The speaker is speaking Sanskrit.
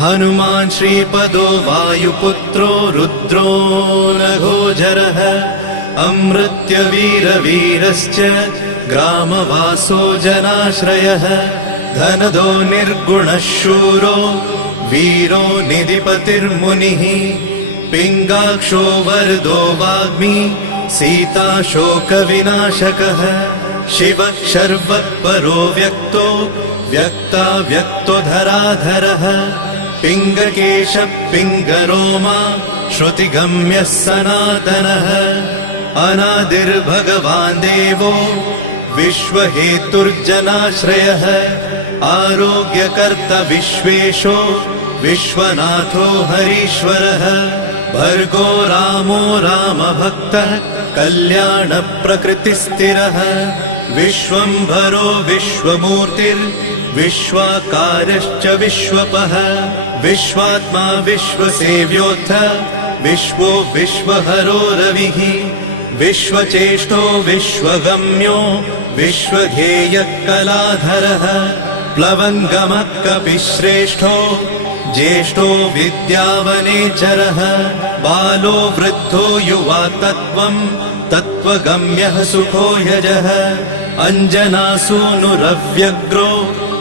हनुमान् श्रीपदो वायुपुत्रो रुद्रो नघोजरः अमृत्यवीरवीरश्च ग्रामवासो जनाश्रयः धनदो निर्गुणः शूरो वीरो निधिपतिर्मुनिः पिङ्गाक्षो वरदो वाग्मी सीताशोकविनाशकः शिवः शर्वत्परो व्यक्तो व्यक्तो धराधरः पिङ्गकेशः पिङ्गरोमा श्रुतिगम्यः सनातनः अनादिर्भगवान् देवो विश्वहेतुर्जनाश्रयः आरोग्यकर्ता विश्वेशो विश्वनाथो हरीश्वरः भर्गो रामो रामभक्तः कल्याणप्रकृतिस्थिरः विश्वम्भरो विश्वमूर्तिर्विश्वाकारश्च विश्वपः विश्वात्मा विश्वसेव्योऽथ विश्वो विश्वहरो रविः विश्वचेष्टो विश्वगम्यो विश्वध्येयः कलाधरः प्लवङ्गमः कपिश्रेष्ठो ज्येष्ठो विद्यावनेचरः बालो वृद्धो युवा तत्त्वगम्यः सुखो यजः अञ्जनासूनुरव्यग्रो